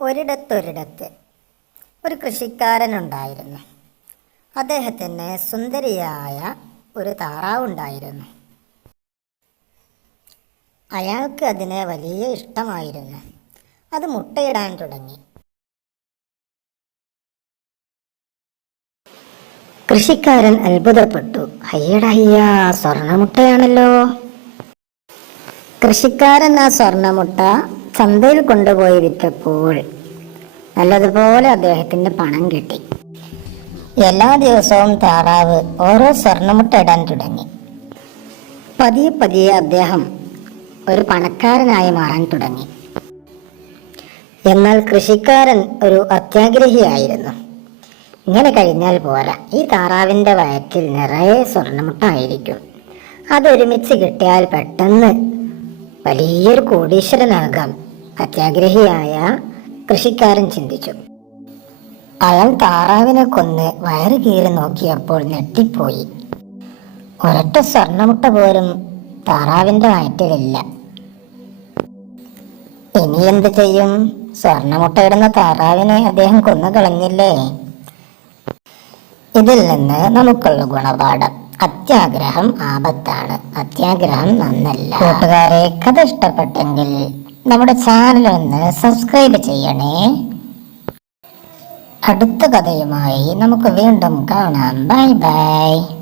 ഒരിടത്തൊരിടത്ത് ഒരു കൃഷിക്കാരനുണ്ടായിരുന്നു. അദ്ദേഹത്തിന് സുന്ദരിയായ ഒരു താറാവുണ്ടായിരുന്നു. അയാൾക്ക് അതിനെ വലിയ ഇഷ്ടമായിരുന്നു. അത് മുട്ടയിടാൻ തുടങ്ങി. കൃഷിക്കാരൻ അത്ഭുതപ്പെട്ടു. അയ്യടയ്യ സ്വർണമുട്ടയാണല്ലോ കൃഷിക്കാരൻ ആ സ്വർണമുട്ട ചന്തയിൽ കൊണ്ടുപോയി വിറ്റപ്പോൾ നല്ലതുപോലെ അദ്ദേഹത്തിന്റെ പണം കിട്ടി. എല്ലാ ദിവസവും താറാവ് ഓരോ സ്വർണമുട്ട ഇടാൻ തുടങ്ങി. പതിയെ പതിയെ അദ്ദേഹം ഒരു പണക്കാരനായി മാറാൻ തുടങ്ങി. എന്നാൽ കൃഷിക്കാരൻ ഒരു അത്യാഗ്രഹിയായിരുന്നു. ഇങ്ങനെ കഴിഞ്ഞാൽ പോരാ ഈ താറാവിന്റെ വയറ്റിൽ നിറയെ സ്വർണമുട്ടായിരിക്കും അതൊരുമിച്ച് കിട്ടിയാൽ പെട്ടെന്ന് വലിയൊരു കോടീശ്വരനാകാം. അത്യാഗ്രഹിയായ കൃഷിക്കാരൻ ചിന്തിച്ചു. അയാൾ താറാവിനെ കൊന്ന് വയറ് കീറി നോക്കിയപ്പോൾ ഞെട്ടിപ്പോയി. ഒരൊറ്റ സ്വർണമുട്ട പോലും താറാവിന്റെ വയറ്റിലില്ല. ഇനി എന്ത് ചെയ്യും? സ്വർണമുട്ടയിടുന്ന താറാവിനെ അദ്ദേഹം കൊന്നു കളഞ്ഞില്ലേ? ഇതിൽ നിന്ന് നമുക്കുള്ള ഗുണപാഠം. അത്യാഗ്രഹം ആപത്താണ്. അത്യാഗ്രഹം നന്നല്ല. കൂട്ടുകാരെ കഥ ഇഷ്ടപ്പെട്ടെങ്കിൽ നമ്മുടെ ചാനൽ ഒന്ന് സബ്സ്ക്രൈബ് ചെയ്യണേ. അടുത്ത കഥയുമായി നമുക്ക് വീണ്ടും കാണാം. Bye bye